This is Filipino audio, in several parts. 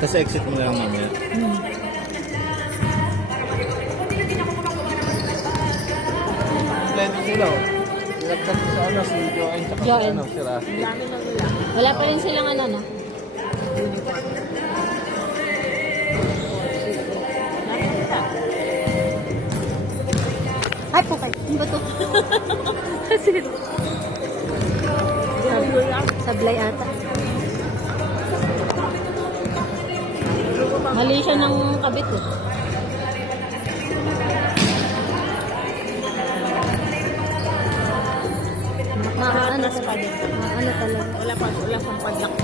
Tapos exit mo na lang mamaya. Kompleto sila oh. Nilagtas ko sa ano, si Joanne tsaka si Joanne. ano, si Rafi. Dami na nila. Wala pa rin silang ano, no? Ay, pukay. Ano ba to? Kasi, sablay ata. Mali siya ng kabit eh. Ano talaga. Wala pang padlock.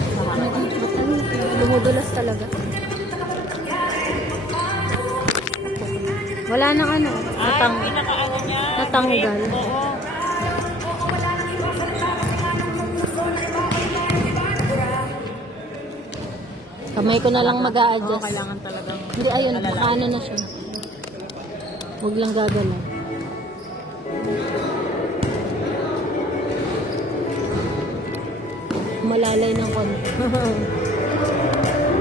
Lumudulas talaga. Wala nang ano. Ay, pinakaano niya. Natanggal. Oo. Kamay ko na lang Oo, mag-a-adjust. kailangan talagang Hindi, ayun. alala. Baka ano na siya. Huwag lang gagalaw. Malalay ng konti.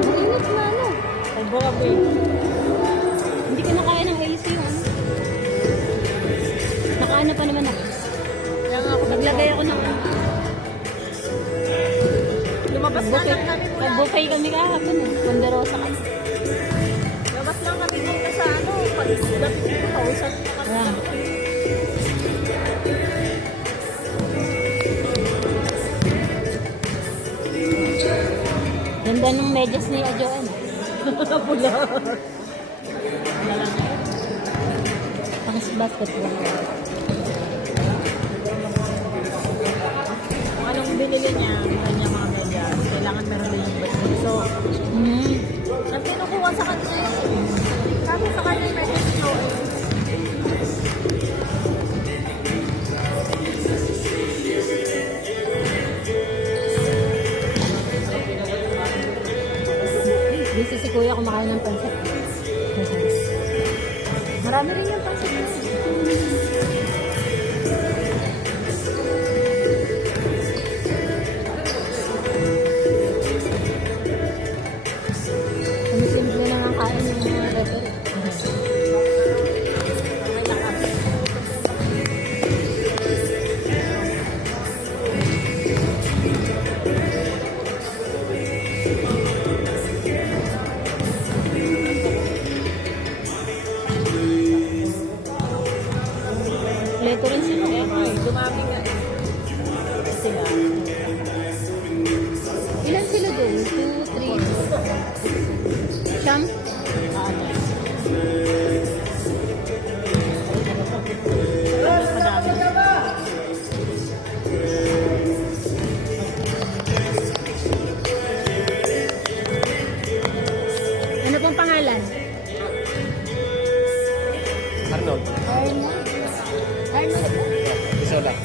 Mainit na ano. Ay, grabe. Hindi ko na kaya ng AC yun. Nakaano pa naman ako. Kaya nga ako Naglagay ako ng lumabas na lang kami mula. pag-buffet kami kahapon eh. Ponderosa kami. Lumabas lang kami muna sa ano. Pag-lapit ko pa. Usan na kami. Ayan. Ganda ng medyas ni Joanne. Pula. Pang basketball. Kung anong binili niya, kanya mga medyas, kailangan meron din yung ba't. So, ang kinukuha sa kanya yun. Sabi sa kanya yung medyas niyo. Busy si Kuya kumakain ng pansit. Marami rin yung pansit niya. Kami simple na nga kain yung mga referee. Leto rin sila. Dumami nga. Sila. Ilan sila doon? 2, 3, siyam? Madami. Ano pong pangalan? Arnold, Arnold. Arnold. isa lang.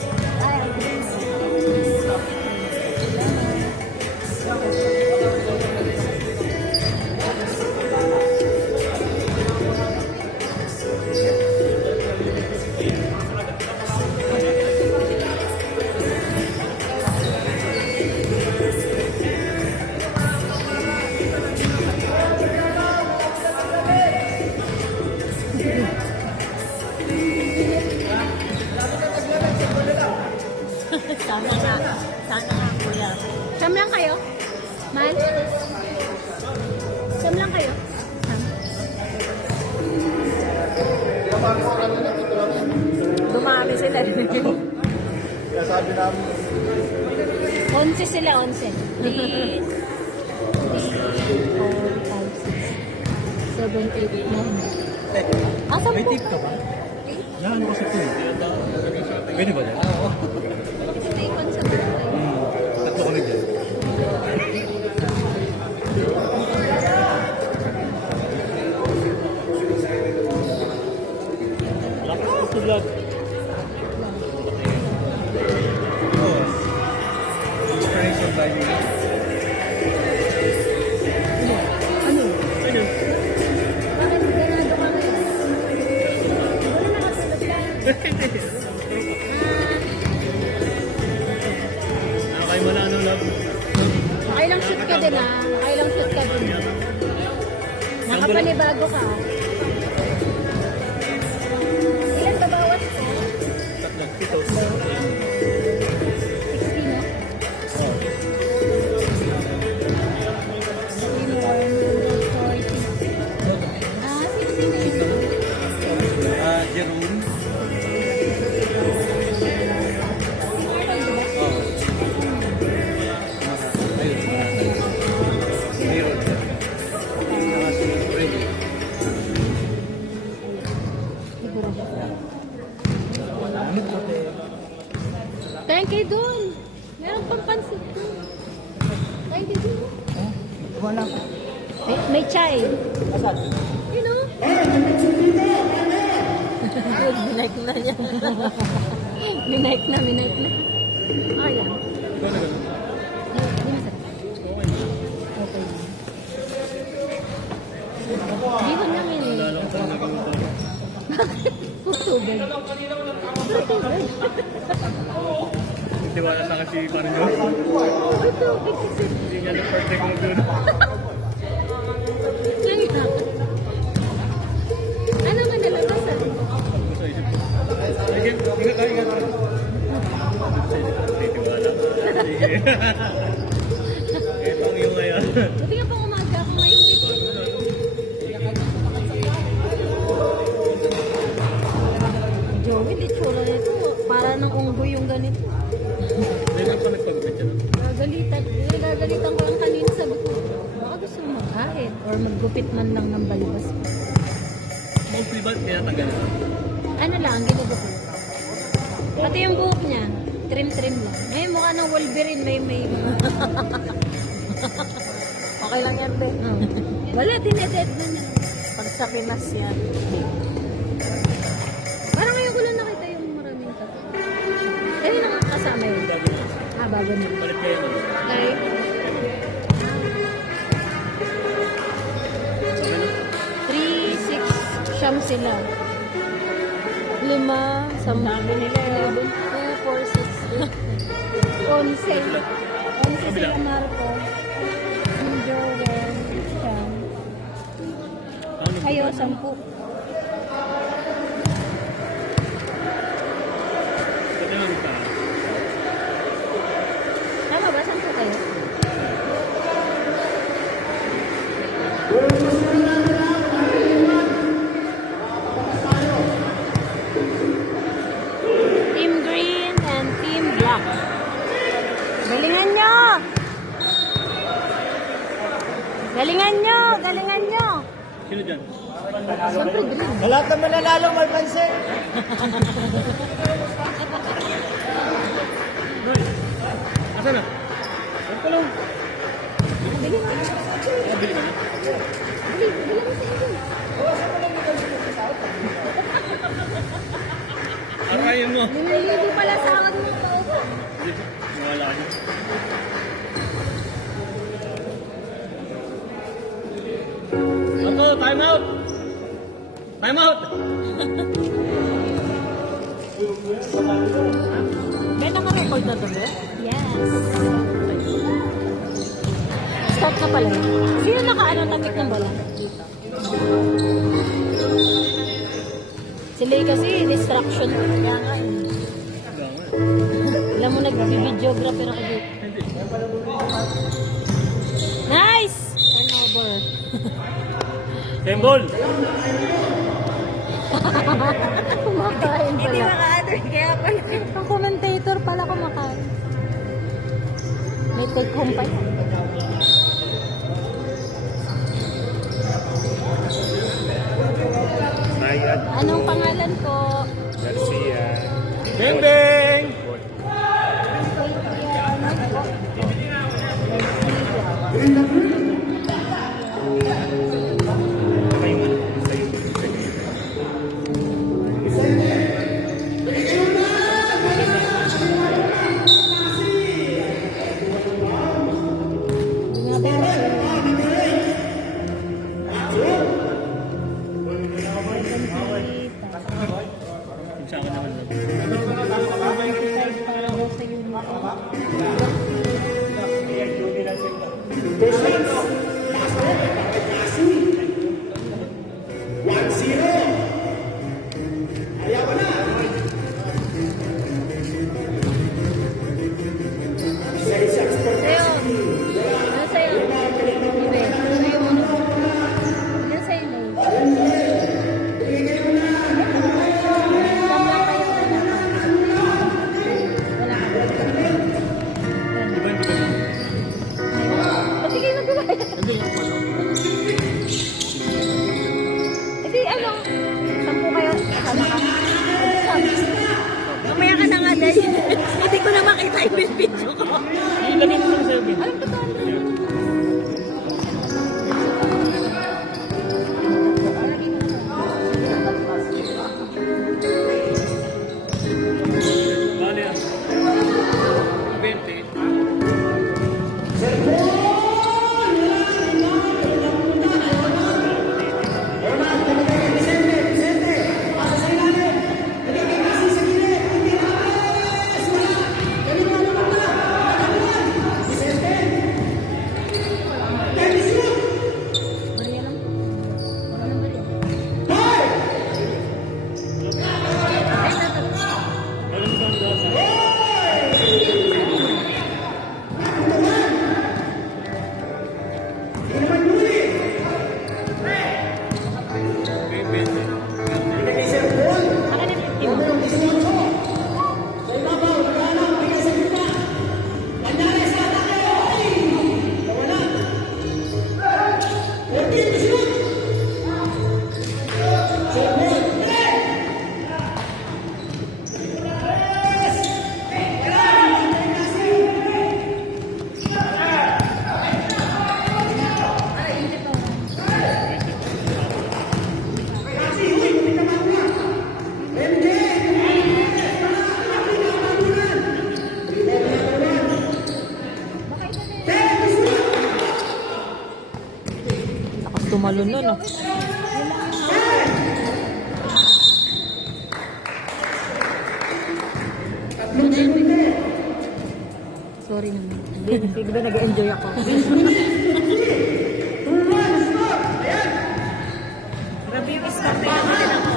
Sana nga. Sana nga, kuya. Siyam lang kayo? Mahal? Siyam lang kayo? Siyam. Dumami sila. Kaya sabi namin, 11 sila, 11. 3, 4, 5, 6, 7, 8, 9. Asa may po? tip ka ba? Yan, ano kasi ito eh. Pwede ba yan? Oo. Tatlo kami dyan. Lakas ko vlog. Oo. Try surviving. Ano? Ano? Bakit ganado ka ngayon? Nakakay mo na ano love? Nakailang shoot ka din ah. Nakailang shoot ka din. Napanibago ka. Ilan ba bawas ko? Tatlo. Ito. 60, no? Oh. 60 na. Jerome. Thank you doon. Meron pang pansit doon. Thank you doon. Wala. May chai. Asan? You know? Minike na yan. Minike na. Oh, yan. Di masarap. Okay. Bihon lang yun eh. Wala lang sa nagluto. Putubig. Putubig. Tiwala sa kasi parang yun. Putubig kasi. Hindi nga na perfect mo dun. Yan nga. Ano man nalalasan? Ako sa isip ko. Sige, ingat ka, ingat ka. Titiwala ka. Sige. Ito ang iyong ngayon. Buti nga pang umaga ako ngayon weekend. Joey, litsura nito. Para ng unggoy yung ganito. Hindi lang pa nagpagupit siya. Gagalitan ko lang kanina. Sabi ko, baka gusto mo magkahit or maggupit man lang ng balbas. Mostly ba tinatanggal na? Ano lang, ginugupit. Pati yung buhok niya, trim-trim lang. May mukha ng Wolverine, may mga... Okay lang yan, be. Oh. Wala, dineded na niya. Pag sa Pinas yan. Parang ngayon ko lang nakita yung maraming tattoo. Kaya nang kasama yun. Bago na. Bago na. Balik kayo na. Okay. Okay na? 3, 6, siyam sila. 5, 10, 11, 2, 4, 6, 11. 11 sila Marco. Jordan, siyam. Ano? Kayo, 10. Pwede lang ka. Tama ba? 10 kayo? Team Green and Team Black. Galingan nyo! Galingan nyo! Galingan nyo! Sino dyan? Siyempre, Green. Wala ka mananalo, may pansin. Roy! Asan na? Huwag ka lang. Bili mo. Bili ka na? Bili mo sa inyo. Arayin mo. Hindi pala sahod mo to. Wala ka. Ato, time out! Time out! May naka-record na to, be? Yes. Start na pala yun. Sino naka-ano takik ng bala? Sila kasi distraction. Kaya nga eh. Alam mo, nag-videographer ako dito. Hindi. Nice! Turnover. Tembol! Kumakain pala. Hindi maka-other, kaya pala. Ang commentator pala kumakain. May take home pa yan. Mayad Anong pangalan ko? Garcia. Beng beng! Tumalon na, no? Sorry naman. Hindi ba nag-enjoy ako? Grabe yung start na yung din ako.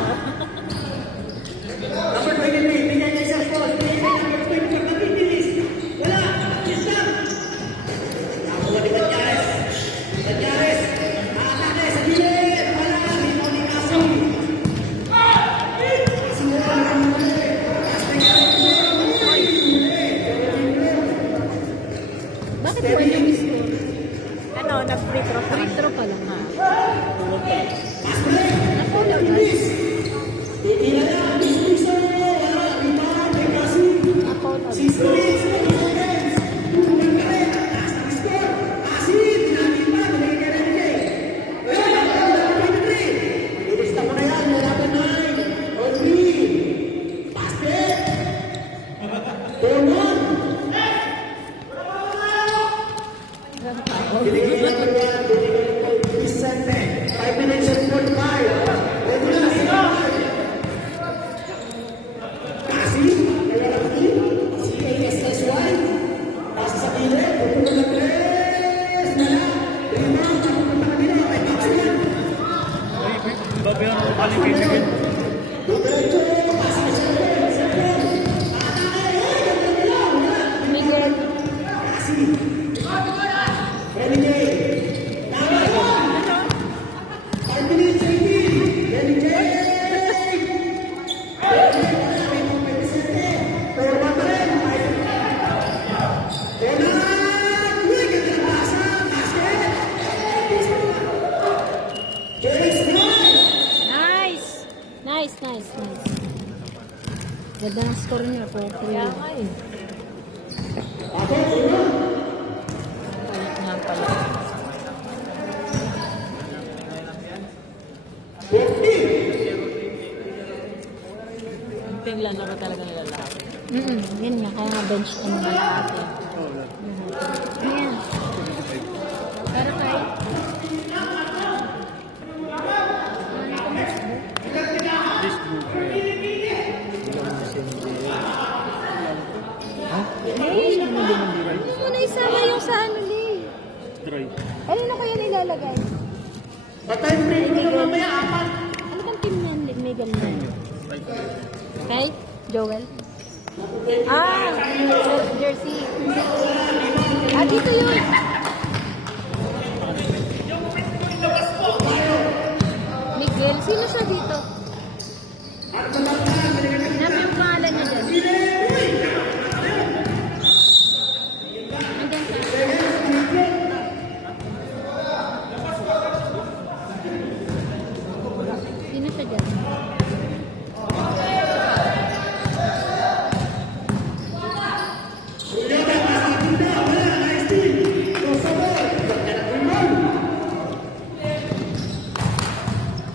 Bakit mo yung score? Ano, nag-free throw sa Free throw pa lang. Babayaran ko pala yung kaibigan. Miguel. Nice! Nice, nice, nice. Ganda ng score niya, 4-3. Kaya nga eh. Palit nga pala. Yung lano ko talaga nilalaki. Yun nga, kaya nga bench ano ba ate. Ayan. Pero tayo. Hey, ano mo na isama yung sa ano ni? Dry. Ano na kaya nilalagay? Patay mo rin ito mamaya, apat. Ano kang team yan? Miguel na. Okay? Joel? Ah! Jersey. Ah, dito yun. Miguel? Sino siya dito? Hanap yung pangalan niya dyan. Andyan siya. Sino siya dyan?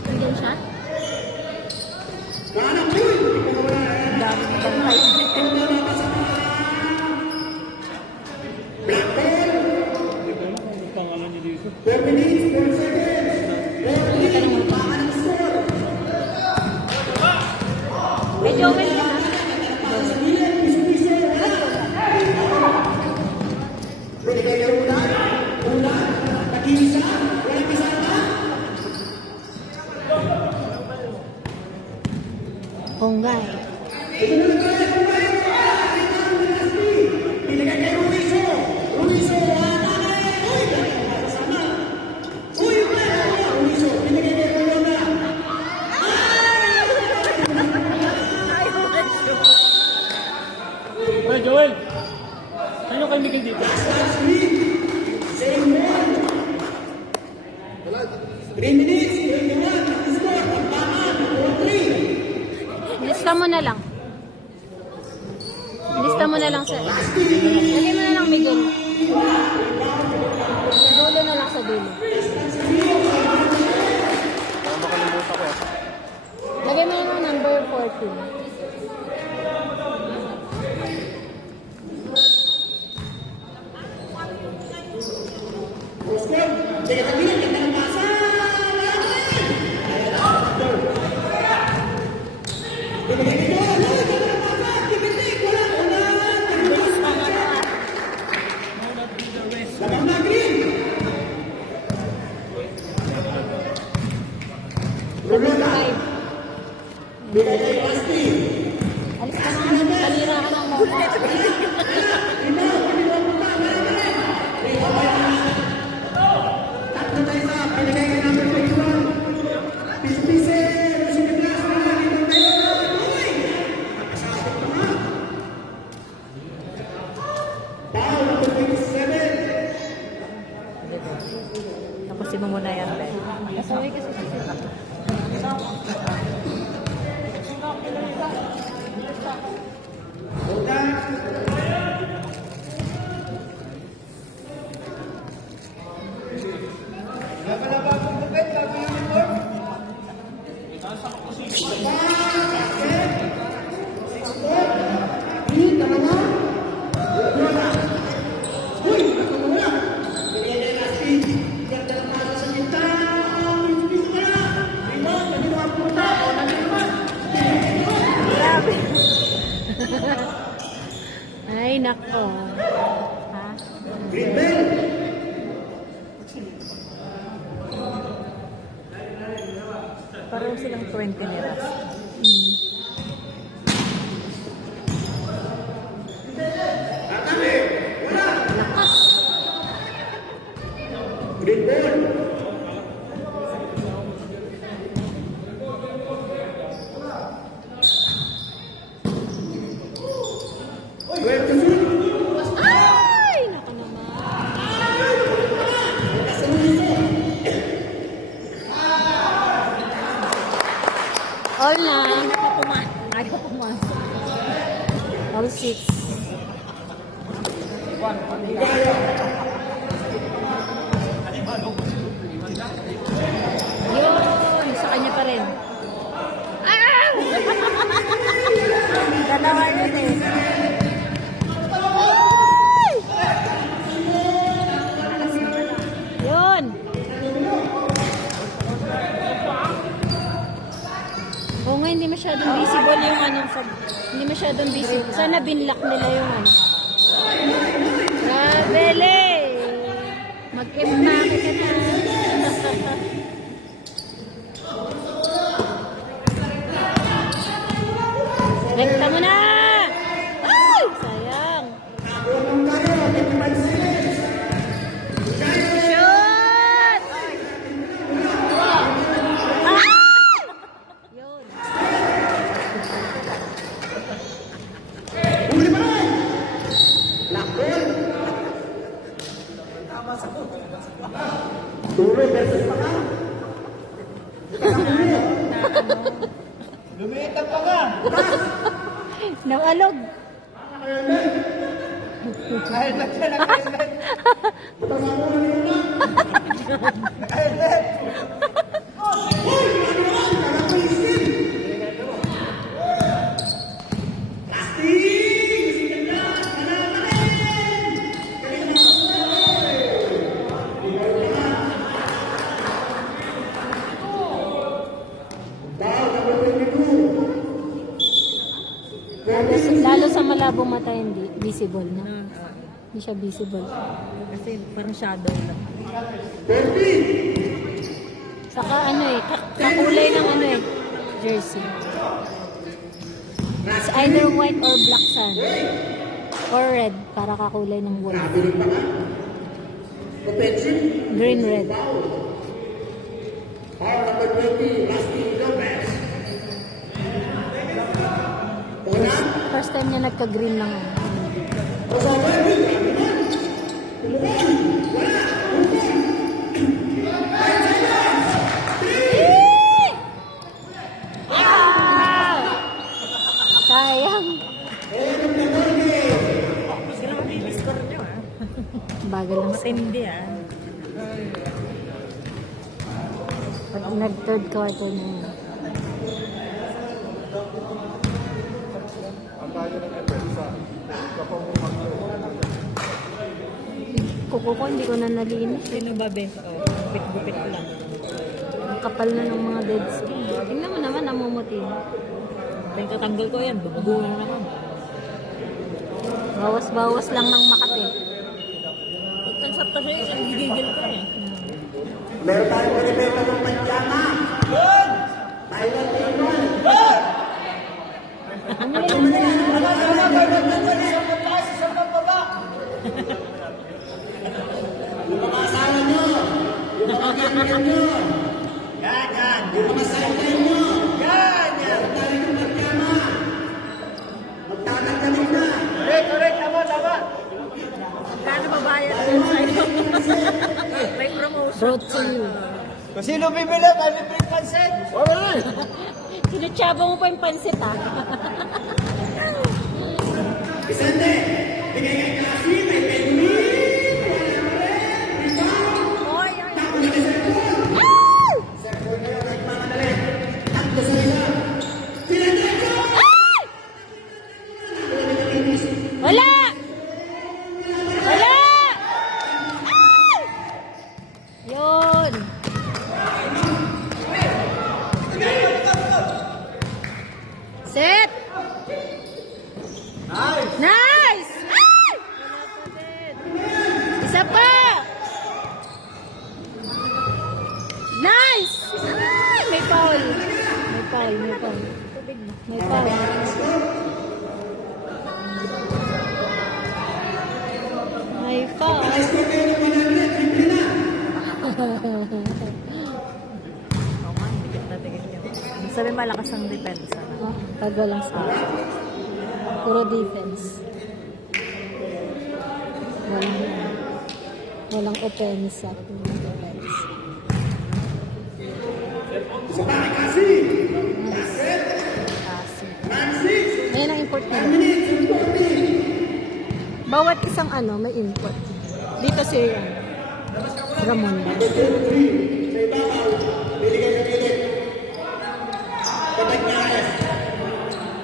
Andyan siya? Ang dami ng bangkay. Ang pangalan niya dito. Kay Joel yan ah. Honggay. Hey, Joel! Sino kayo Miguel dito? Lista mo na lang. Lista mo na lang sa... Lagay mo na lang, Miguel. Sa dulo na lang sa dulo. Makalimutan ko. Lagay mo na lang number 14. Tatlo tayo sa pinagay ka number 21. Pisi-pisi. Sige plus. Dito tayo. Uy! Nakasabot na nga. Foul number 27. Tapusin mo muna yan, Ben. Kasaway kasi sa Ay, nako. Ha? Green bell. Pareho silang 20 ni Ras. Lakas. Green ball. Where to shoot? Ay, nako naman. All na. Ayaw pumasok. All six. Yun, sa kanya pa rin. Ah! Dalawa yun eh. Yun. Oo nga, hindi masyadong visible yung ano. Hindi masyadong visible. Sana binlock nila yung ano. Grabe, Le. Mag-empake ka na. Rekta mo na! Ay! Sayang. Shoot! Ah! Yun. Huli pa rin. Lakbol. Tuloy versus paka. Lumiitag pa nga. Nawalog. Kahit na siya nag-helmet. Butas ako na nila. Nag-helmet. Uy! Ano yan? Nag-helmet. Plastic! Lalo sa malabong mata, hindi visible na. Hindi siya visible. Kasi parang shadow lang. Saka ano eh, kakulay ng ano eh, jersey. It's either white or black sun. Or red, para kakulay ng wolf. Green red. Foul number 20, Rusty Lopez. First time niya nagka-green lang. Sayang. Grabe yung score nyo ah. Bagal lang. Matindi ah. Pag nag-third quarter na yan. Kuko ko, hindi ko na nalinis. Sino ba be? Oh, gupit-gupit lang. Ang kapal na ng mga dead skin. Tingnan mo naman, namumuti. Pag tatanggal ko yan, bubuo na naman. Bawas-bawas lang ng Makati. Pag tansapta sa'yo, gigigil ka eh. Meron tayong panipeta ng Panjana. Thailand Taiwan. Ano yan? Brought to you. Kung sino bibili, malibre pansit. Wala na eh. Sinutsaba mo pa yung pansit, ha? Vicente, bigay kay Kasi, may penguin. Oy, oy. Wala! Wala! Ah! Yun. Set! Nice! Ay! Isa pa! Nice! Ay, may foul. May foul, may foul. May foul. May foul. Oo nga, dikit na dikit yun. Sabi malakas ang depensa. Oh, pag walang stop. Puro defense. Walang offense. Walang defense. Kasi. Ayan ang import nila. Bawat isang may import. Dito si Ramon.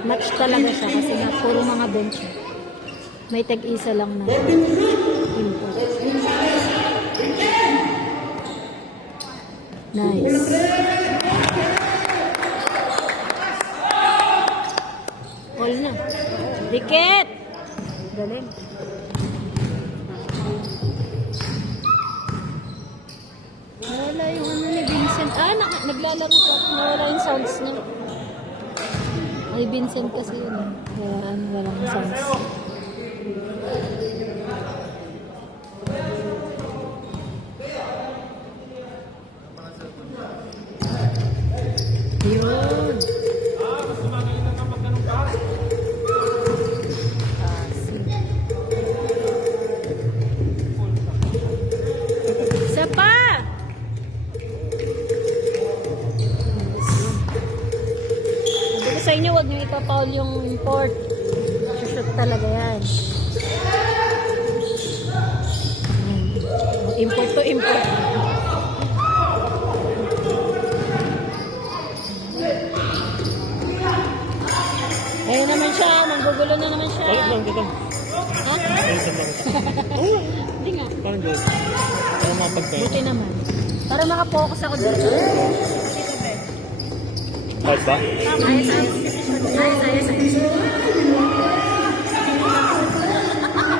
Match talaga siya kasi nga puro mga bench. May tag-isa lang na import. Nice. All na. Dikit! Galing. Nawala yung ni Vincent. Naglalaro pa. Nawala yung sounds niya. Ay, Vincent kasi yun. Kaya walang sounds. Yun. Isa pa! Sabi ko sa inyo, huwag niyo ipapaul yung import. Shoot talaga yan. Import to import. Ayun naman siya, manggugulo na naman siya. Balik lang dito. Ha? Balisan lang. Hindi nga. Parang good. Parang mapagkain. Buti naman. Para makapokus ako dito. Kahit ba? Ayos, ayos. Ayos, ayos, ayos.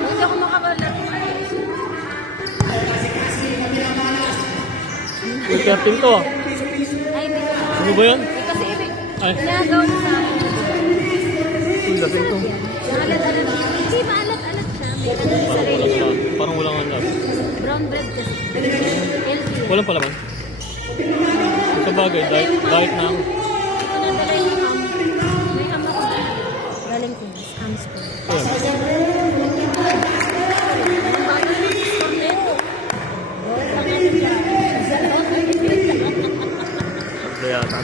Hindi ako makabala. Yung captain to. Ay, hindi ko. Sino ba yun? Ito si Ibig. Ay. Ginagawa sa akin. Yung dating to. Maalat-alat. Hindi, maalat-alat siya. May ano sa Wala sarili. siya. Parang walang ano. Brown bread kasi. Healthy. Walang palaman. Sa bagay, diet na ako. Ito na dala yung ham. May ham ako. Galing ko. Hams ko. Ayun. Ang bago yung tornado. Bawat lang natin siya. Kaya yata.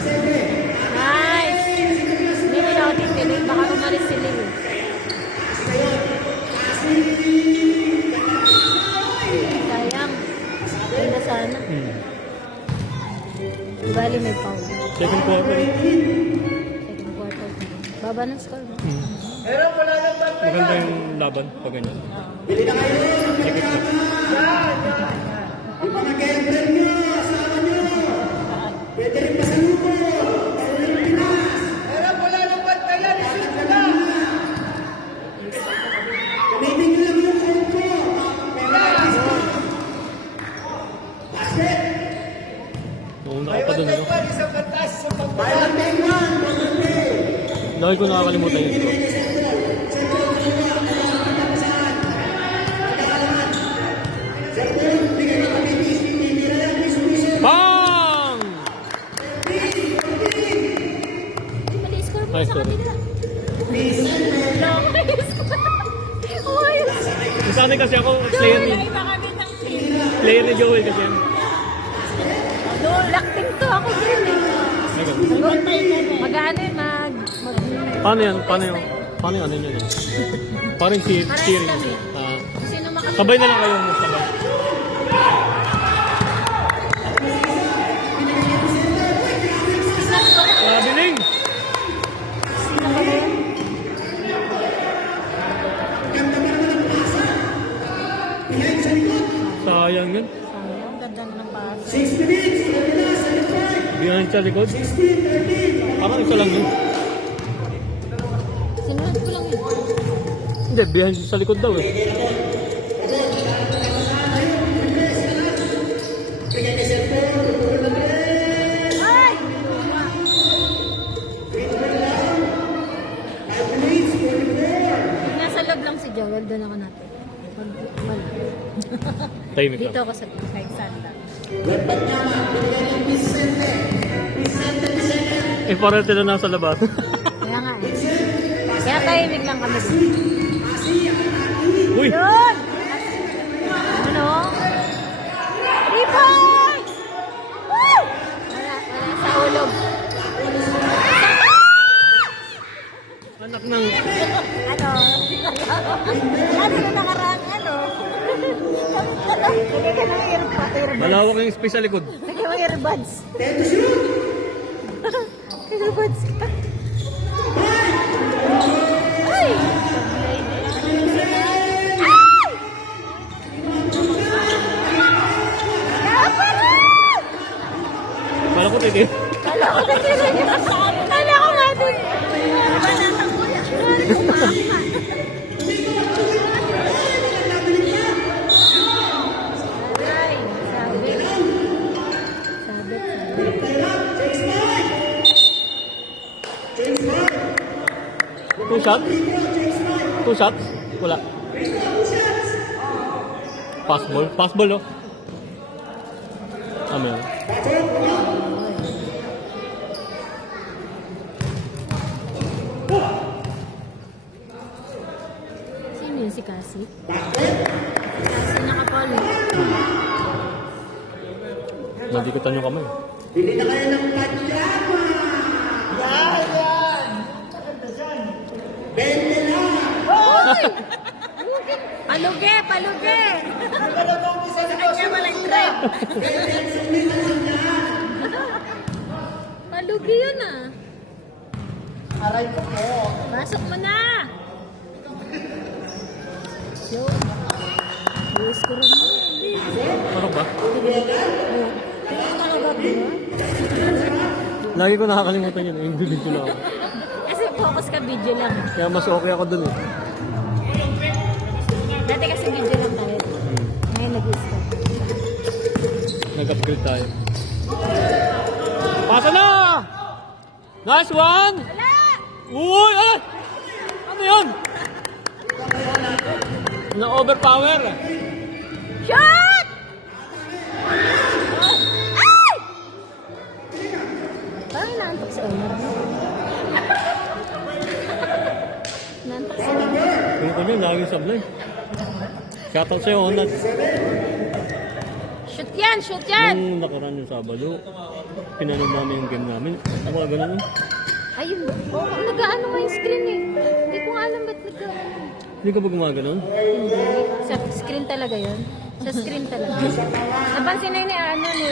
Nice! Hindi mo na ako titinig. Baka umalis si Leo. Sayang. Ganda sana. Bali may foul. Second quarter. Second quarter. Baba ng score. No? Maganda yung laban pag ganyan. Dikit na. Yung mga girlfriend nyo, asawa nyo, pwede rin pasalubong. Pilipinas. Pero wala nang bantayan, isit na. Gamitin nyo lang yung phone ko. Basket. Nauna ka pa dun, ano? Bayang Taiwan, Dahil ko nakakalimutan yung score. Bang! Mali score mo Ay, sa sorry. kanila. Nasanay kasi ako, player ni Joel kasi yan. Black team to ako din eh. Ay, ganun. Mag-ano yun, Paano yan? Paano yung ano yun? Parang si Parehas cheering. kami. Sino makapit? Sabay na lang kayo magsabay. Biling! Sayang yun. Ang ganda ng pass. 6 minutes. Behind sa likod. Parang isa lang yun. Sinulat ko lang yun. Hindi, behind sa likod daw eh. Ay! Nasa loob lang si Joel, doon ako natin. Wala. Tahimik Dito lang. ako sa Kahit saan lang. Eh, parang sila nasa labas. Kaya nga eh. Kaya tahimik lang kami dito. Uy! Yun! Ano? 3 points! Woo! Wala sa ulog. Anak ng... Ano? Ano na nakaraan? Ano? Hindi ka ng earbuds. Malawak yung space sa likod. Hindi mo earbuds. Earbuds ka. Ay! Ay! Dapat na! Kala ko titi. Kala ko na sila niya. Kala ko nga din. Aray, sabit. Two shots? Two shots? Wala. Pass ball? Pass ball oh. Amen. Sino yun si Cassie? Cassie nakapalo. Nandikutan yung kamay. Bili na kayo ng pajama. Bente na. Paluge! Paluge! Sa kanya walang trip. Paluge yun ah. Aray ko po. Pasok mo na! Yo. Buwis ko rin mo. Ano ba? Talaga ba? Lagi ko nakakalimutan yun. Yung video na ako. Kasi focus ka video lang. Kaya mas okay ako dun eh. Dati kasi video lang tayo. Ngayon nag-stop. Nag-upgrade tayo. Pasa na! Nice one! Wala! Uy! Ay! Ano yun? Na-overpower. Shot! Ay! Parang naantok si Omar. Naantok si Omar. Yung ko niya, laging sablay. Shoutout sa'yo, Onat. Shoot yan! Shoot yan! Nung nakaraan yung Sabado, pinanood namin yung game namin. Ako na ganun. Ayun. Oh, nag-ano nga yung screen eh. Hindi ko nga alam ba't Hindi ka ba gumaganon? Hindi. Sa screen talaga yun. Sa screen talaga. Napansin na yun ni ano ni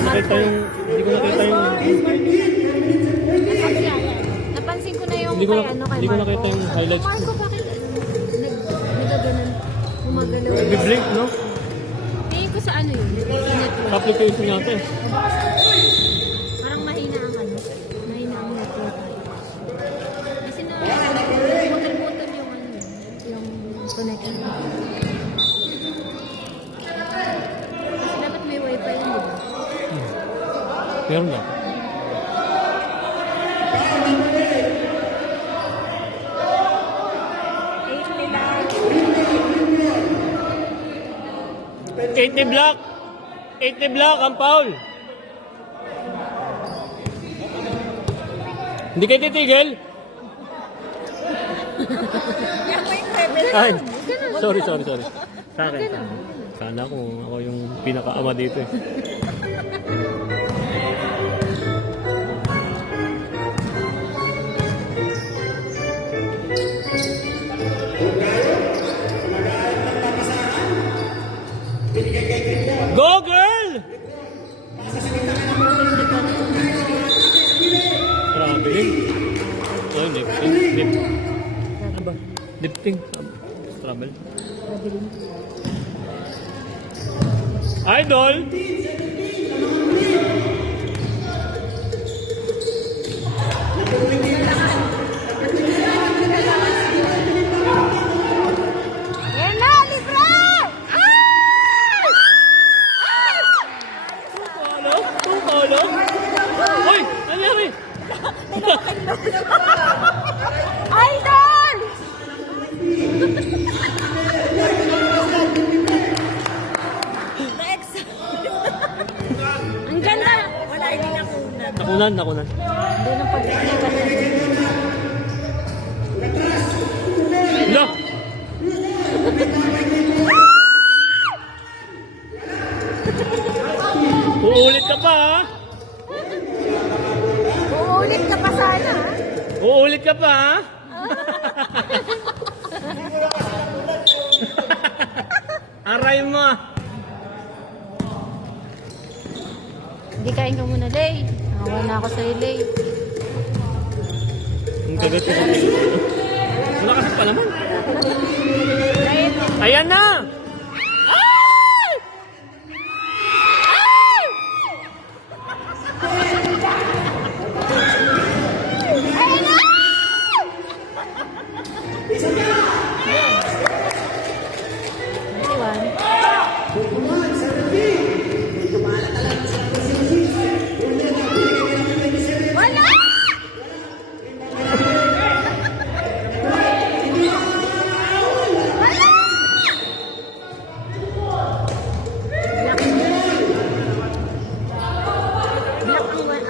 Nakita yung... Hindi ko nakita yung... Napansin ko na yung Hindi ko kay na- ano kay hindi ko Marco. nakita yung highlights. Marco, bakit nagaganon? Gumagalaw. Nagbi-blink, no? Tingin ko sa ano yun? Network. Application yata eh. Parang mahina ang ano. Mahina ang network. Kasi na putol-putol yung ano yun, yung connection. Kasi dapat may wifi yun, di ba? Meron na. Eight ni block! 8 ni block ang foul! Hindi kayo titigil? Kaya may level. Ay, sorry. Sa akin. Sana kung ako yung pinaka-ama dito eh. Go girl! Grabe rin. Oh, lifting. Aba, lifting. Travel. Idol! Yan na, libra! Tungkolo? Hoy! Nangyari? Idol! Rex. Ang ganda! Wala, hindi nakunan. Nakunan. Hindi nang pagkakita. No! Uulit ka pa ha? Uulit ka pa sana, ha? Uulit ka pa ha? Aray mo! Hindi kain ka muna, Lay. Nawa na ako sa'yo, Lay. Ang kagat ko. Wala kasi pa naman. Kahit Ayan na!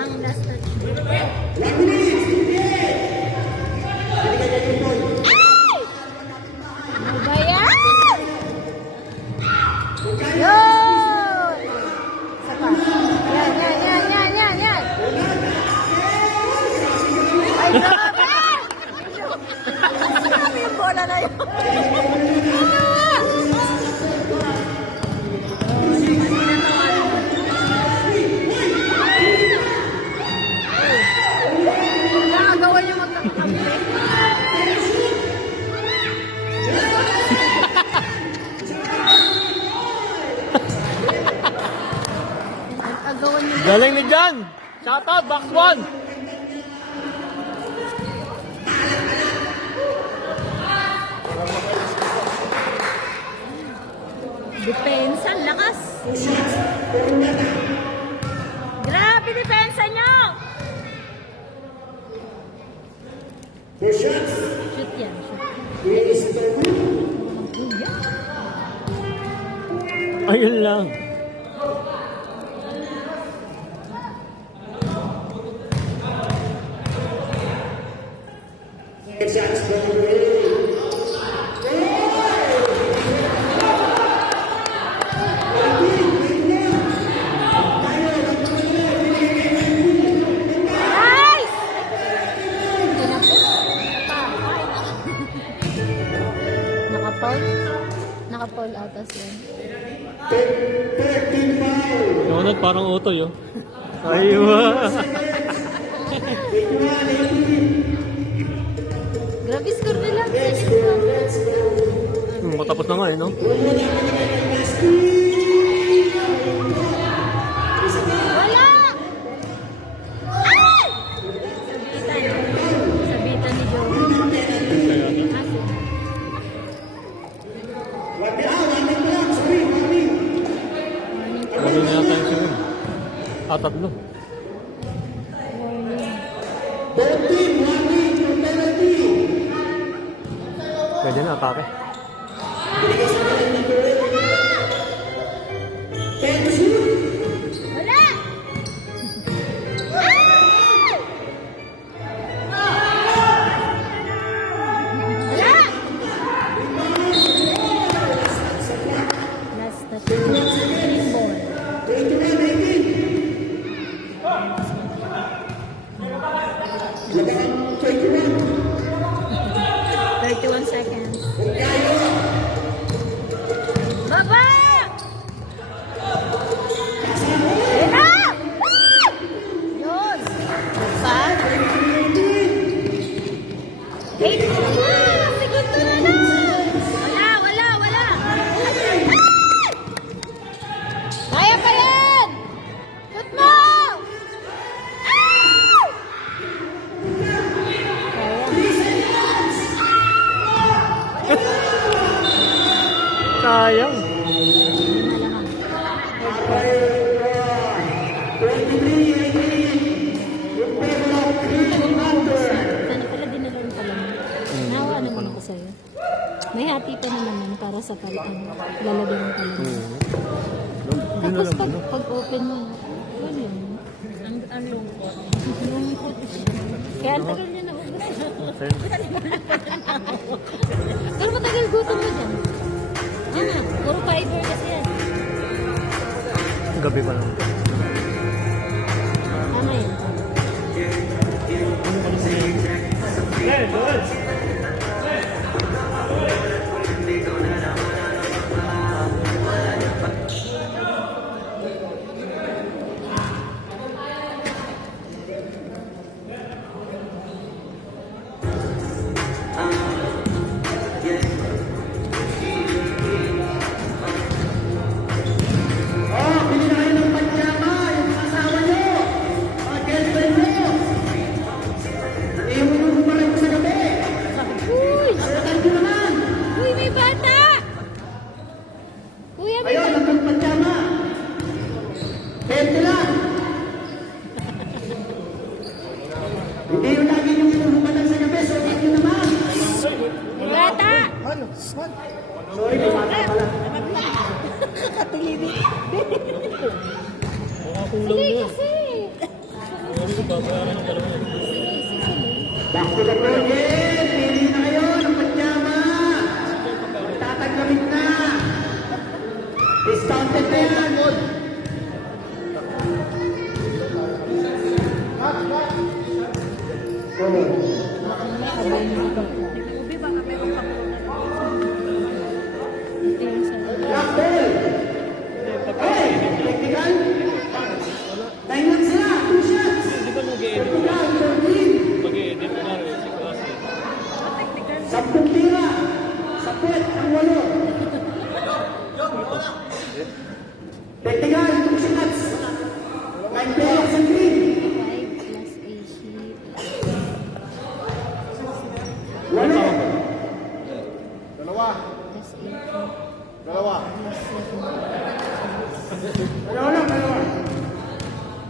ang last touch. Ano ba yan? Yun! Isa pa. Yan. Ay, grabe! Sabi yung bola na yun. Nakagawa niyo magkakabili. Nakagawa niyo. Galing ni Jan! Shout out, box 1! Depensa, lakas. Grabe depensa nyo. Shoot yan. Ayun lang. Nice! Naka-foul? Naka-foul atas yan. Donut parang utoy oh. Aywa! Grabe score nila. Matapos na nga eh, no? Wala! Ay! Sabitan ni Joe. Kasi, Ano na yata yung sunod? Tatlo. Pwede na, atake. wala! Ay! 8. Segundo na na. Wala. Kaya pa yan. Shoot mo. Sayang. Sana pala dinalaw pa lang. Nawa naman ako sa'yo. May hati pa naman para sa palitan. Lalagyan mo pa lang. Tapos pag open mo, ano yun? Ang lungkot. Kaya ang tagal niya na ubus. Pero matagal gutom mo dyan. Ano? Puro fiber kasi yan. Gabi pa lang. Tama yun. Oh, bili na kayo ng pajama, yung asawa nyo, mga girlfriend nyo. Iyon yung bumalik ko sa gabi. Uy! Pagkatan nyo naman. Uy, may bata! Kuya, may Ayun, bata! ang pajama. 20 lang. Hindi yung lagi yung pinubukatan sa gabi, so hindi nyo naman. May bata! Sorry, may bata pala. Sige kasi! Back to the project. Pili na kayo ng pajama. Magtataglamit na. Discounted na yan. Ubi, baka meron pa po. Ito yung sa... Black ball. Hey, technical. 9 lang sila. 2 shots. Technical, 14. Mag-i-edit ko na rin si Kasi. 10 tira. 10 ang 8. Technical, 2 shots. 9 players and 3. 5 plus AC 8. plus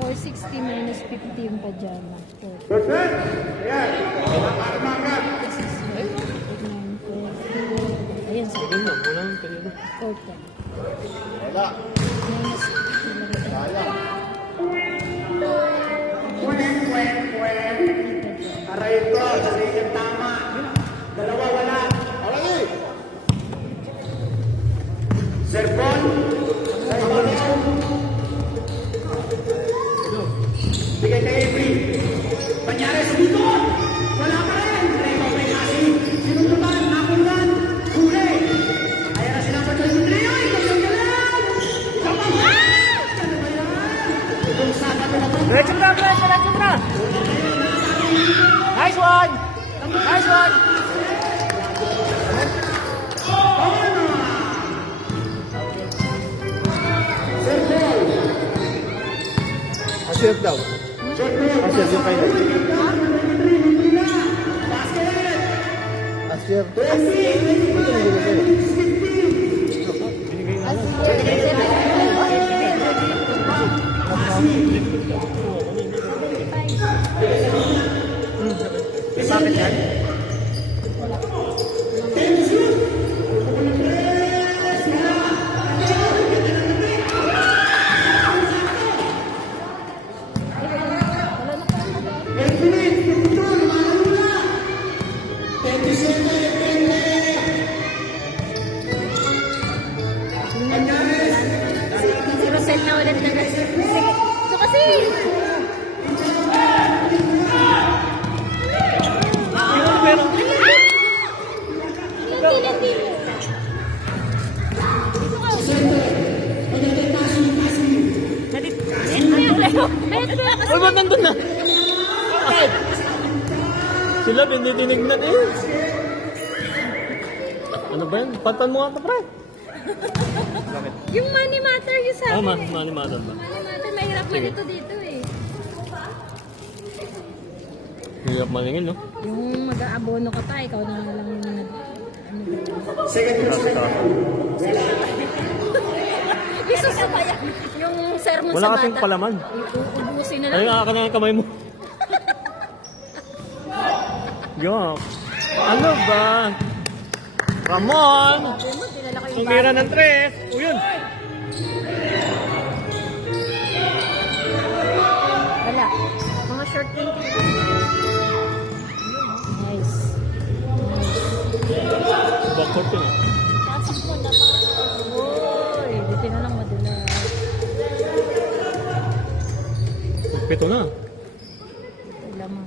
460 minus 50 yung pajama. Perfect. Ayan. Marmakan. Ayan, sa Ayun lang, wala nang kanina. 4. Wala. Minus 50. Sayang. Kwek. Aray ito. Dali yung tama. Dalawa wala. Wala eh. Serpon. Bigay kay Avery. Panyari sa bukod. Wala pa rin. Remo Prenasi. Sinututan. Nakulan. Huli. Ayan na sinapat sa Sundrio. Ito yung galang. Kapag. Ano ba yan? Itong sabat na ito. Diretso mo na! Nice one! Asir daw. Asir yung kayo. Asir. Bakit yan? Si Rosel na ulit na kasi. Ito kasi! hindi tinignan eh. Ano ba yan? Pantan mo nga ito, pre. Bakit? Yung money matter yung sa akin. Malimadan ba? Money matter, mahirap man ito dito eh. Hirap maningin, no? Yung mag-aabono ka pa, ikaw na lang yung Isus sa bayan. Yung sermon Wala sa kasing bata. palaman. Uubusin na Ay, lang. nga ka na yung kamay mo. Yok. Ano ba? Ramon! Sabi mo, dinala ko yung Tumira ng 3. O yun. Wala. Mga short thinking. Nice. Backcourt yun eh. Pasok mo naman. Uy, dito na lang madulas. 7 na. Lamang.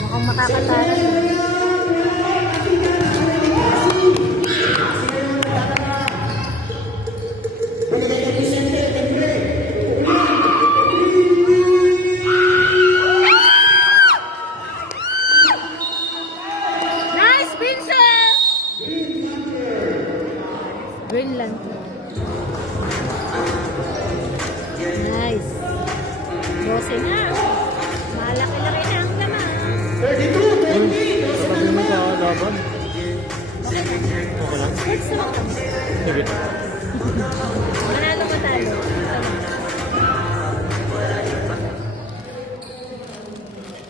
Mukhang makakatalo. Nice, Vincent! Greenland. Nice. 12 na. Malaki-laki na ang laman. Sabi mo sa laban. Okay lang. Let's rock. Sige. Manalo matalo.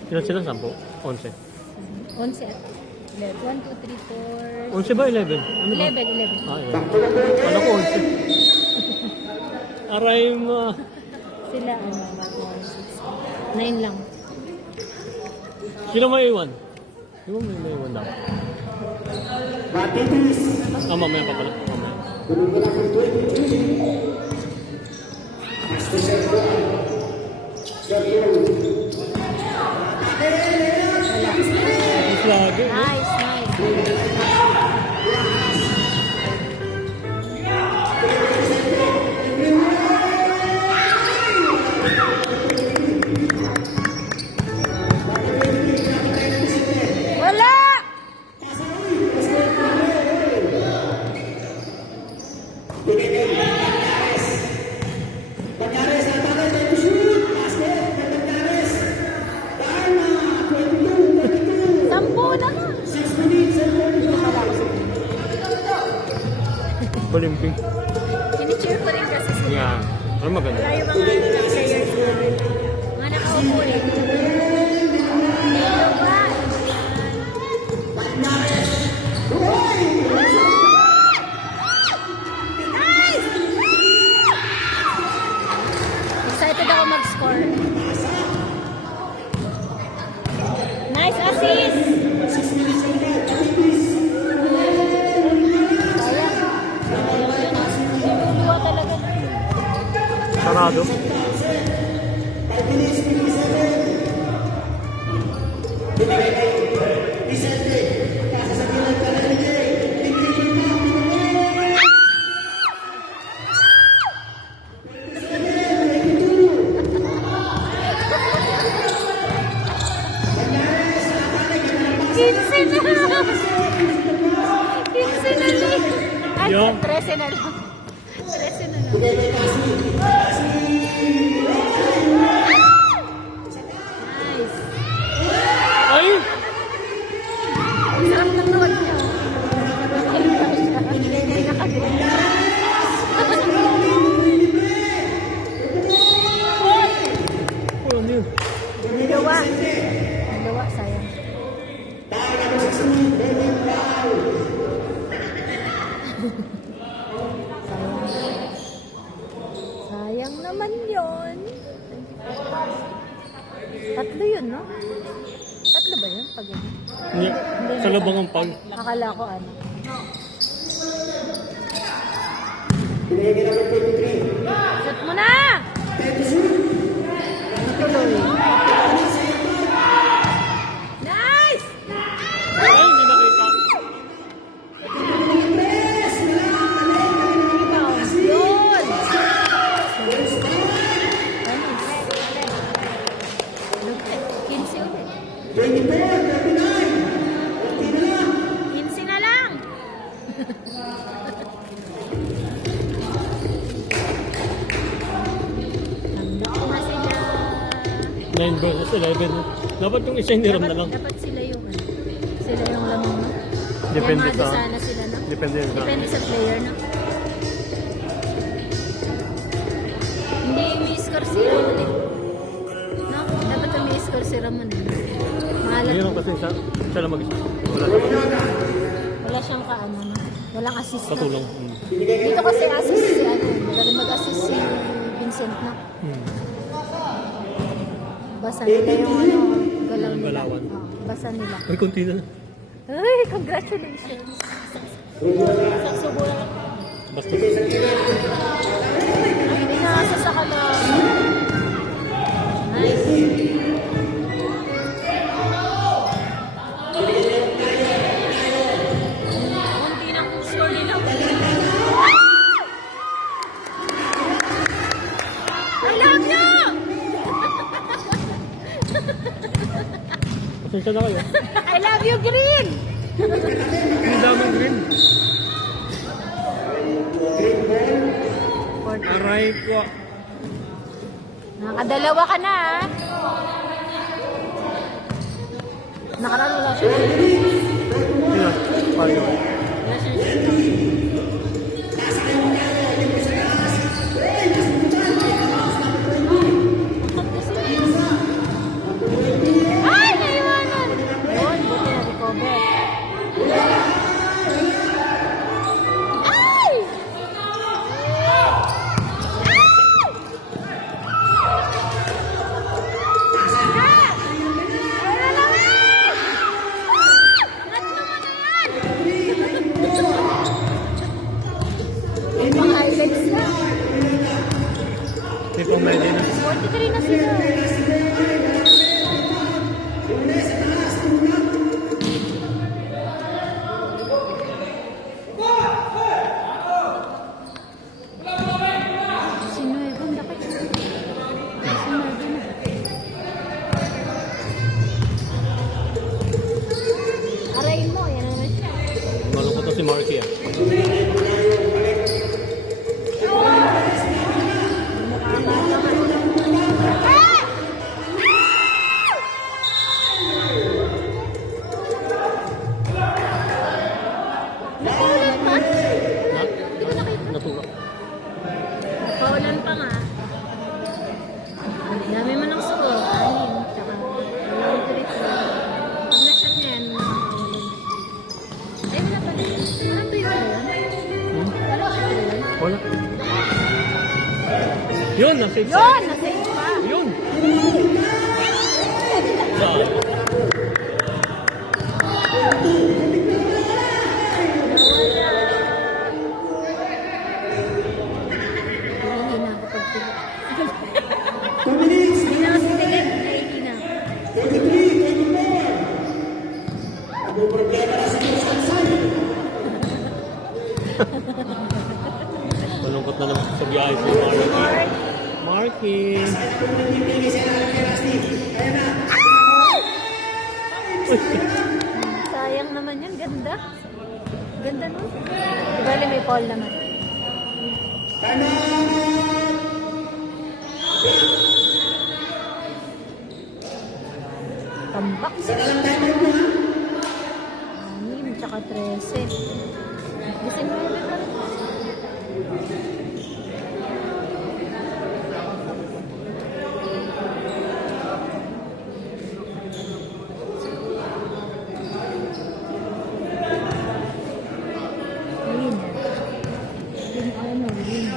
Ilan sila? 10? 11? 11 at 11. 1, 2, 3, 4. 11 ba? 11? Ano ba? 11. Ah, 11. Kala ko 11. Aray mo. Sila, 9 lang. Sino may iwan? Di ba may iwan daw? Ah, mamaya pa pala. Mamaya. Mas lagi. Nice, nice. Wala! Sampo na nga. Balimping. Kini-cheer ko rin kasi sila. Yan. Ano maganda? Wala yung mga ano ng players na mga nakaupo eh. Hello ba? Nice! Excited ako mag-score. Nice assist! Luluwa talaga. Sarado. Kinsi na! Kinsi na lang! Ay, Yo. 13 na lang. 13 na lang. Nice. Ay! Ang sarap ng nuwag niya. Hindi nakagaling. Oh, ano yun? Dalawa. Dalawa, sayang. Sayang naman yon. Tatlo yun, no? Tatlo ba yun? Pag yun? Hindi. Sa labang ang pag. Akala ko ano. Shoot mo na! 9 versus 11. Dapat yung isa hiniram na lang. Dapat sila yung ano. Sila yung lamang no? Depende Kaya sa... sana sila no? Depende sa... Depende sa player no? Hindi may score si Ramon eh. No? Dapat may score si Ramon eh. Mahalat. Hindi lang kasi siya lang mag-isa. Wala siya. Wala siyang kaano no? Walang assist no? Katulong. Dito kasi assist si ano. Magaling mag-assist si Vincent no? Basa nila yung ano. Galaw nila. Galawan. Basa nila. Ay, konti na. Ay, congratulations. Sa subo lang. Basta. Inaasa sa kala. Nice. Kunti ng score nila. I love you! Pasensya na kayo. I love you, Green! Hindi damang green. Aray ko. Nakadalawa ka na, ah. Nakaraan wala siya. Sino? Paano? Wala siya. Ay, naiwanan! Yun, buti na-recover. Ay! Highlights na. Hindi pang may din. 43 na sila. Si Nuevo, bakit? Si Nuevo na. Arayin mo, yan naman siya. Malungkot na si Marky ah. Paulan pa? Ha? Hindi ko nakita. Natulak. Paulan pa nga. Dami mo ng score. Anim. Tsaka dalawang turito. Pag na-shot niya yan, nakakawalan. Ay, wala pala. Walang tuyo na yan. Walang tuyo na yan. Wala. Yun, na-save sa... Yun! Nasave pa! Yun! Sayang. Hindi na ako pagtulog. 2 minutes. Hindi na ako titigil. Naiiki na. 43. Ang problema na sa Sansan. Malungkot na naman sa biyahe si Marky. Marky! Sayang naman yun. Ganda. Ganda nun. Bali may Paul naman. Tambak. 6 tsaka 13. 19 pa rin. Win. Win ano? Win.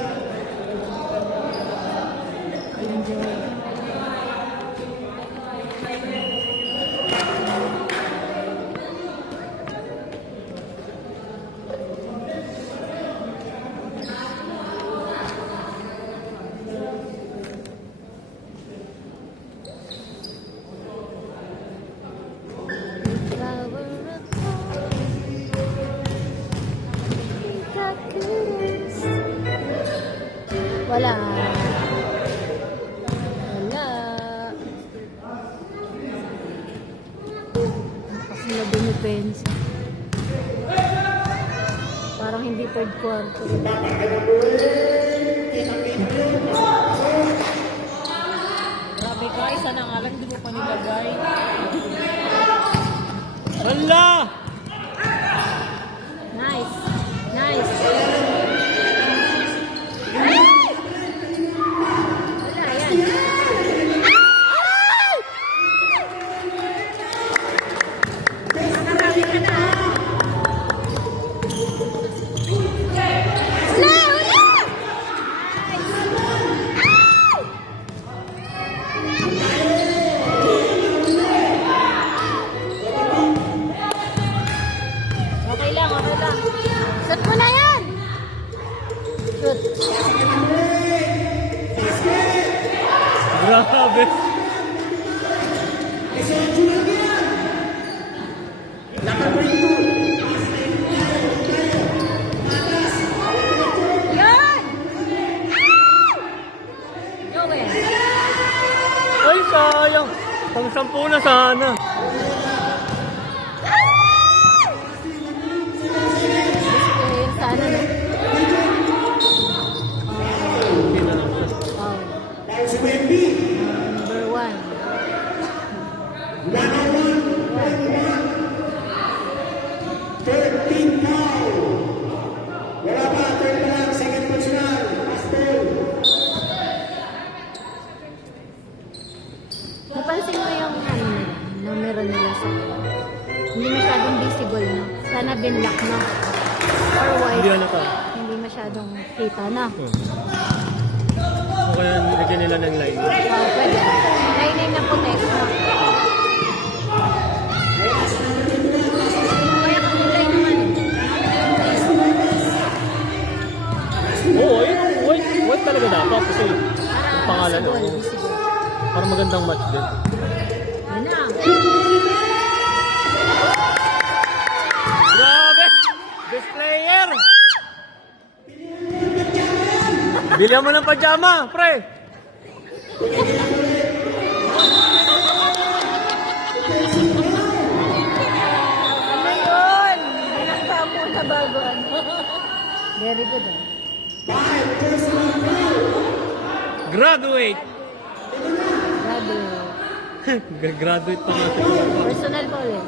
Enjoy. Wala. Wala. Kasi na dumipensa. Parang hindi third quarter. Grabe guys, sana nga lang, hindi mo pa nilagay. Hala! Nice. Nice. Wala, yan. Nakarabi ka na. Wala, wala! Okay lang, okay lang. Shoot mo na yan! Shoot. Grabe! Yan! Joel. Ay, sayang! Pang-sampu na sana. Ayun, sana na. Hindi na lang siya. Oh, Dahil si Wemby, number 1. 13 foul. Wala pa, third pa lang, second position. Last ball. Napansin mo yung ano nila, numero nila sa hindi masyadong visible na. Sana binlock na. Or white. Hindi ano ka. Hindi masyadong kita na. O kaya nilagyan nila ng line. Pwede. Line na puti. Kaya kung line naman. Oo, ayun. White talaga dapat. Kasi Para pangalan. visible. Oo. Visible. Para magandang match din. Yun na. Grabe! Best player! Bilhan mo ng pajama, pre! Ayun! Binangka mo na bago ano. Very good ah. Graduate! Grabe. Graduate pa nga siya. Personal pa ulit.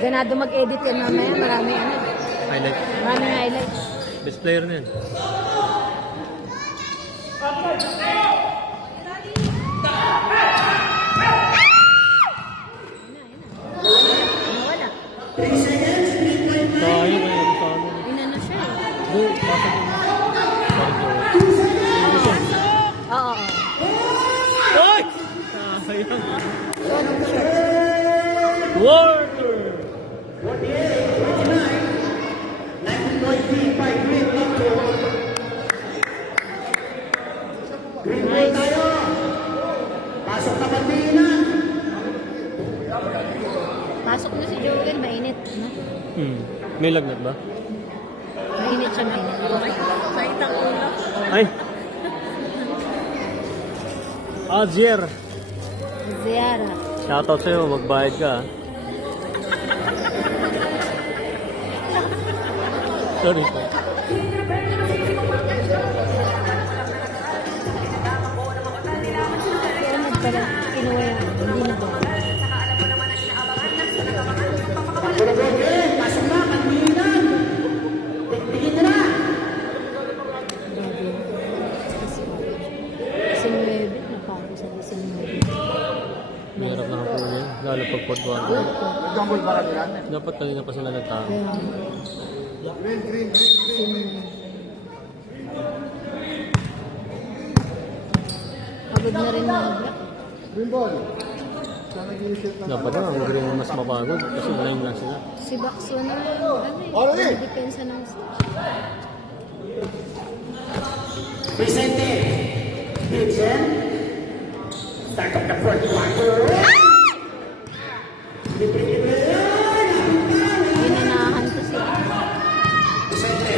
Ganado mag-edit yan mamaya. Marami ano. Highlight. Maraming highlights. Best player na yan. Wala. Sayang kaya sa amin. Inano siya eh. Go, pasok mo. Oo, oo. Ay! Sayang. Short, short. Water! 19.3 by Green Lotto. Green ball tayo. Pasok na Bandinan. Pasok na si Joel. Mainit. Ano? May lagnat ba? Mainit siya, mainit. Sakit ang ulo. Ay! Azier! Ziara. Shoutout sa'yo, magbayad ka. Sorry. Kaya nagpala, kinuha yan. Hindi na ba? Pasok na, Bandinan. Tigtigin na. Grabe. 19, napako sa 19. Mahirap na ako yun. Lalo pag pagkuhan. Nagkambol ba kanila? Dapat kanina pa sila nagtama. Kaya, pagod na rin mga black. Dapat na, huwag rin mas mapagod. Kasi line lang sila. Si Bakso na ano eh. Depensa ng Vicente. Vincent. Start of the fourth quarter. Inanahan ko siya. Vicente.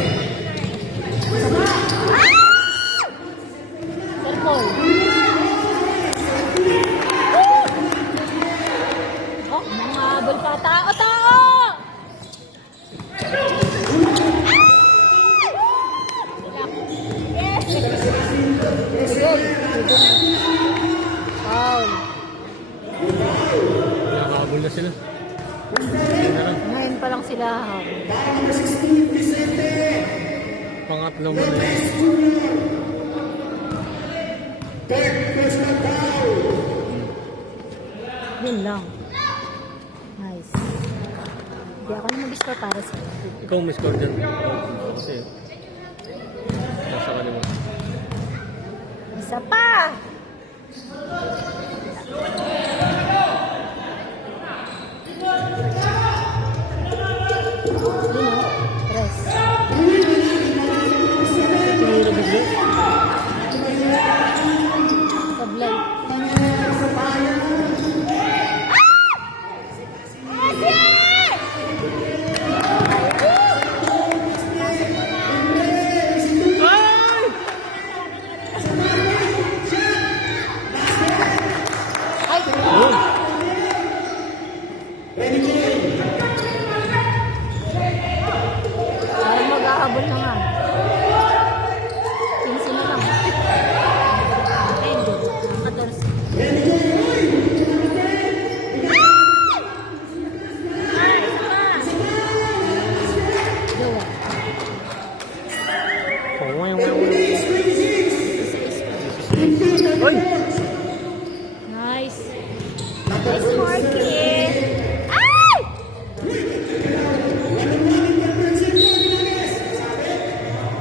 Sir Paul. Oh, mga Habol pa. Tao! Tao! Foul. Nakakabol na sila. Hindi na lang. Ngayon pa lang sila habol. Pangatlo mo na yun. Yun lang. Nice. Hindi ako na mag-score para sa Ikaw may score dyan. Kasi nasa kanila. Isa pa! Yun o. Press. Sinura bigla. Sablay. Yun. Parang mag-aabot na nga. 15 na lang. Ay, hindi. 14. Jowa. Oy! Nice. Nice Marky. Ay!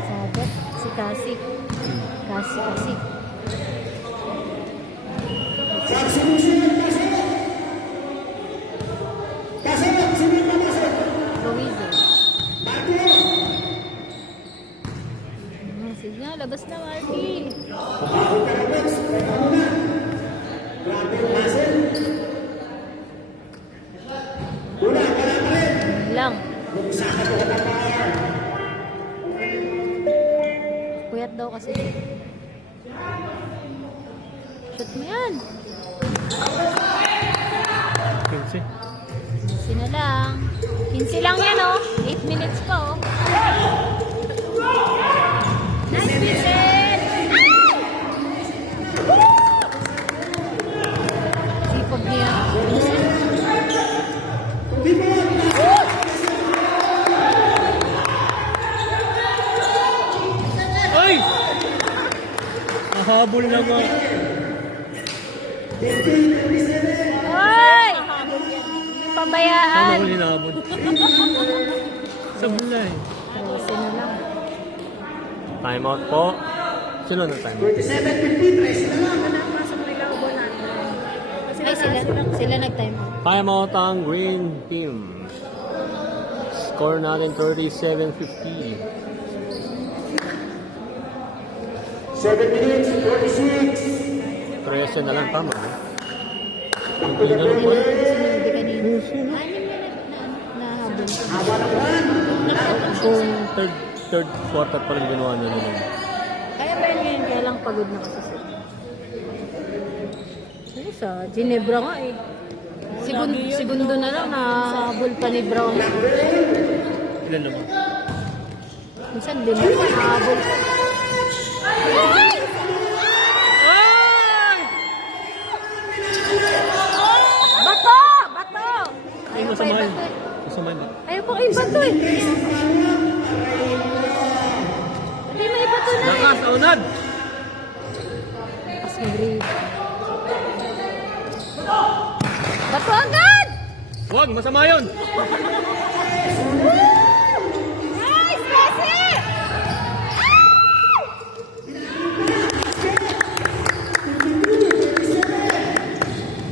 Sabot. Si Cassie. Cassie. Louise. Sige nga, labas na Marky. Lang. Puyat daw kasi. Shoot mo yan. 15. 15 na lang. 15 lang yan oh. 8 minutes pa oh. Nice Vincent! Sipag niya. Ay! Nahabol na nga. Ay! Pabayaan. Sana ko hinahabol. Sablay. 13 na lang. Time out po. Sino na time out? 27:53 sila lang. Ay, sila nag-time out. Time out ang green team. Score natin 37-50. 7 minutes, 46. 13 na lang, tama. Hindi na lang po. Hindi kanina. Anim na nahabol. Kung third quarter pa lang ginawa nila naman. Kaya ba yun kaya lang pagod na kasi sila. Ano sa Ginebra nga eh. Segundo na lang nahabol pa ni Brown. Ilan naman? Minsan din mo nahabol pa. Ay! Bato! Bato! Ay, masama yun. Masama yun. Ayaw pa kayo bato eh. Hindi may bato na eh. Lakas, aunad! Mas mag-read. Bato agad! Huwag, masama yun! Nice, Messi!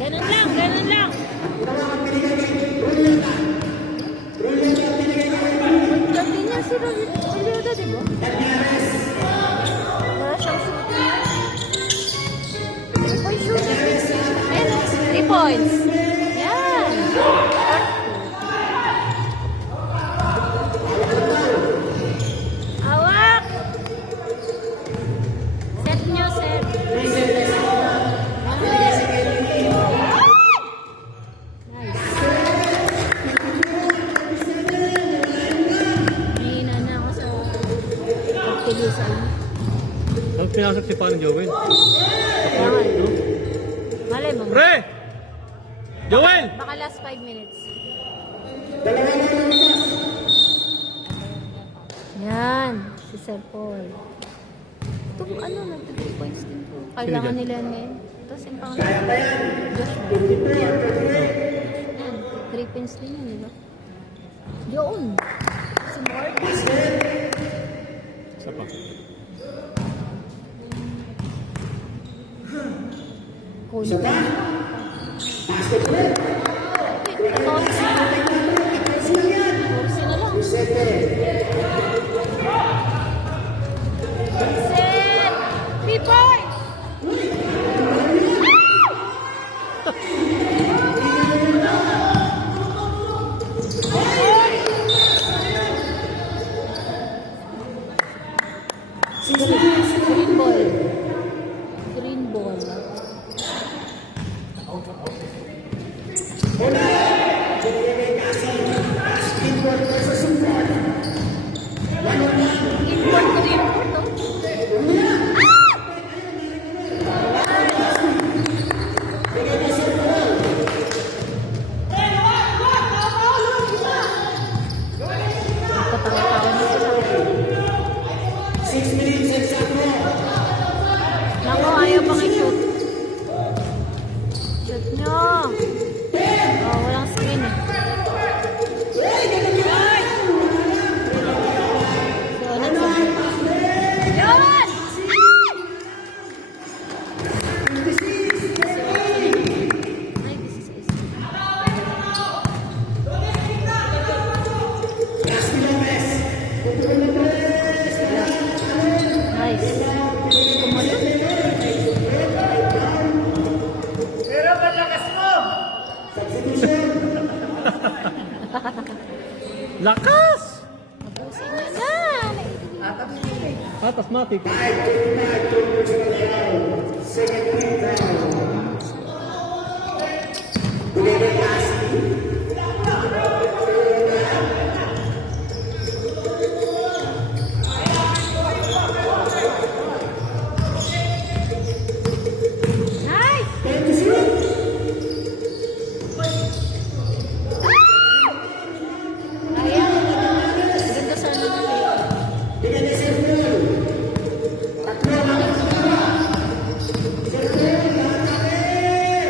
Ganun lang, ganun lang. Dati niya si Rolioda, di ba? Wala siyang shooting. 3-point shooting. Ayun, 3 points. Yan. pinasok si Paano Joel. Kailangan. Malay mo. Pre! Joel! Baka last 5 minutes. Yan. Si Sir Paul. Ito, ano, nag-3 points din po. Kailangan dyan? nila ngayon. Tapos yung pangalan. Joshua. Yan. 3 points din yun, di ba? Yun. Si Mark. Isa pa. Kulo. Kursi na lang. Vincent! B-boy! Green ball. Green ball. Import to import to. Nakatawa-tawa na sila. 6 minutes exacto. Naku, ayaw pang i-shoot. Shoot nyo. Oh, walang screen eh. So, let's go. Yun! Ay, this is easy. Nice. Kumalun. Lakas! Abusin nyo na. Atas matik. Nice! Ayan. Ganda sana ng play.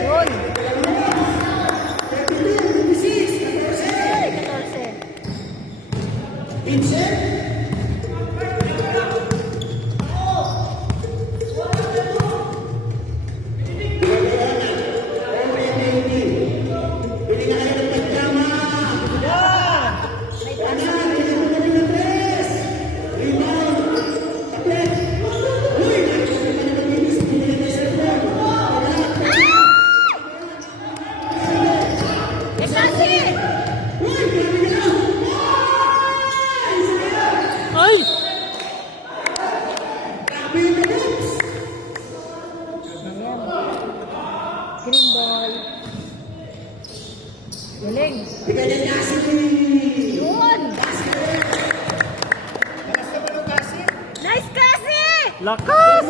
Yun. Ay, 14. May pasok. Eh, kasi! Ay! Green ball. Galing. Yun! Nice kasi! Lakas!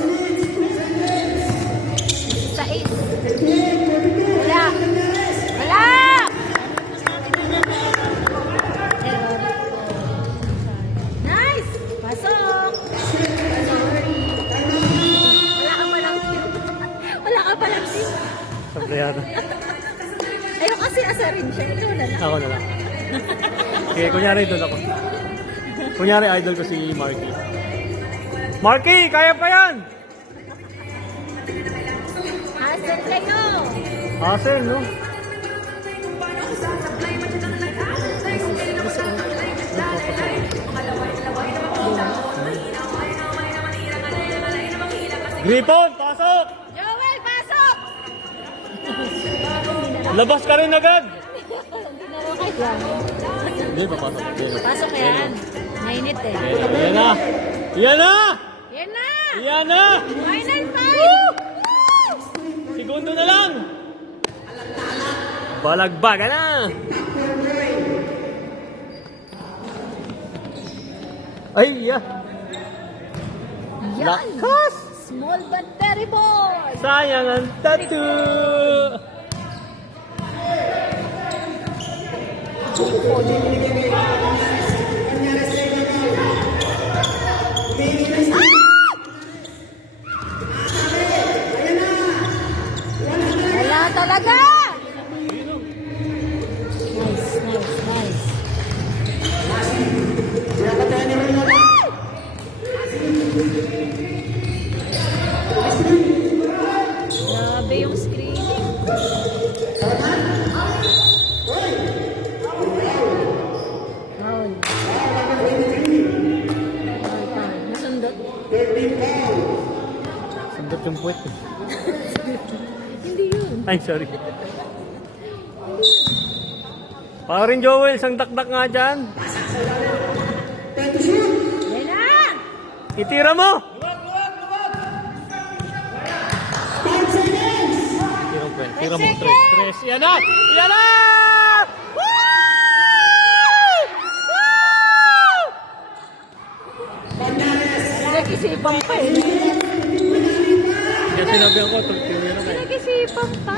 Sa 8. Wala. Wala! Nice! Pasok! Sorry. Wala ka palang team. Wala ka palang team. Sableyado. Ayun kasi asarin siya. Ikaw na lang. Ako na lang. Okay, kunyari doon ako. Kunyari idol ko si Marky. Marky, kaya pa yan! Asan kayo? Hassle, no? Gripon, pasok! Joel, pasok! Labas ka rin agad! Hindi na raw kailangan. Hindi, papasok. Pasok yan. Mainit eh. Yan na! Yan na! Yan na! Yan na! Final five! Segundo na lang! Balagbaga na! Ay, yeah! Yan! Lakas! Small but terrible! Sayang ang tattoo! Wala talaga! Nice, nice, nice. Grabe yung screening. Foul. Nasundot. Sandot yung puwet. Hindi yun. Ay, sorry. Parin Joel, isang dakdak nga dyan. Yan na! Itira mo! Tira mo, tres. Yan na! Yan na! Nag-isipan pa eh. Kaya sinabi ako, tira mo. Nag-isipan pa.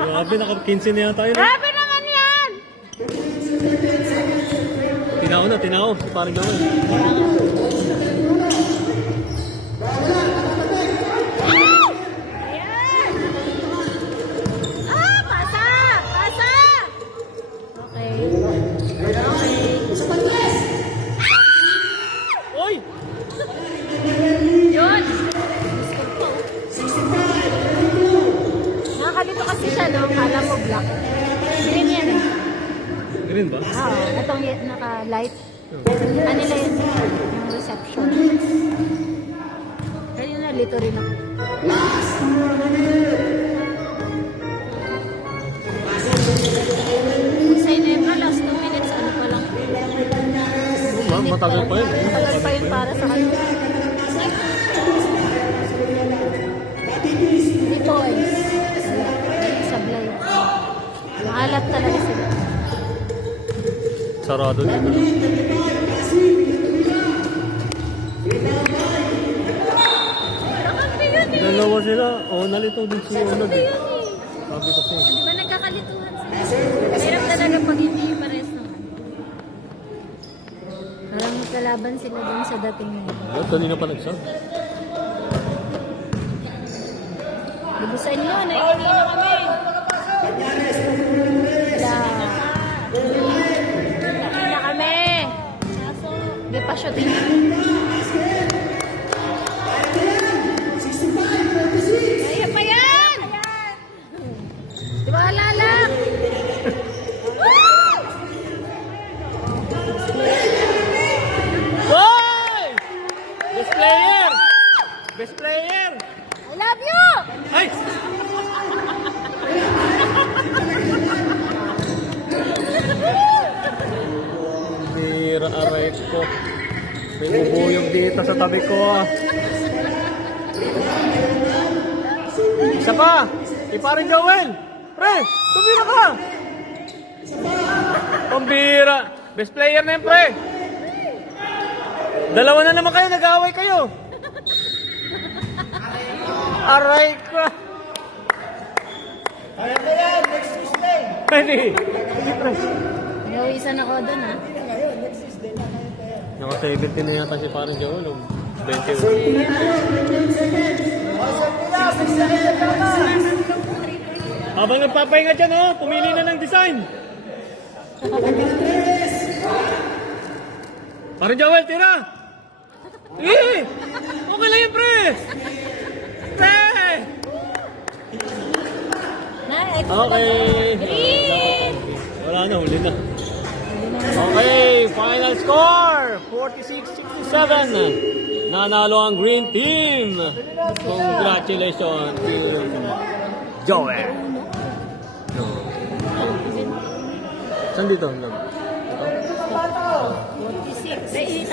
Grabe, naka-15 na yan tayo. Grabe naman yan! Tinao. Si parin Joel. Ayan! Pasa! Pasa! Okay. Oy! Yun! Nakakalito kasi siya, no? Kala mo black. Green yan eh. Green ba? Oo, itong naka-light. Ano nila yun? Yung reception. Kaya na, lito rin ako. Say na yun, last 2 minutes, ano pa lang. Matagal pa yun. Matagal pa yun para sa kanya. 3 points. Wala. Sablay. Maalat talaga sila. Sarado dito. Kakampi yun eh. Dalawa sila. Oh, nalito din si Onod. Kakampi yun eh. Sabi kasi. Di ba nagkakalituhan sila? Hirap talaga pag hindi pares naman. Parang magkalaban sila dun sa dating na yun. Ba't kanina pa nagsabi? Lubusan nyo, naikot na kami. Naikot na kami. Hindi pa shooting. Kaya pa yan! Di ba alalak? Hoy! Best player! Best player! I love you! Ay! Bira, aray ko. May bubuyog dito sa tabi ko. Isa pa! Iparin Joel! Pre! Tumira ka! Pambira! Best player na yun, pre! Dalawa na naman kayo, nag-aaway kayo! Aray ko! Kaya na yan, next Tuesday. Pwede! Sige, pre! Nawisan ako dun, ha? Naka 17 na yata si Parin Joel. 20. Habang nagpapahinga dyan, oh, pumili na ng design. Parin Joel, tira! Eh! Okay lang yun, pre! Pre! Okay. Green! Wala na, huli na. Okay, final score, 46-67. Nanalo ang green team. Congratulations to Joel. No. Saan dito? 46.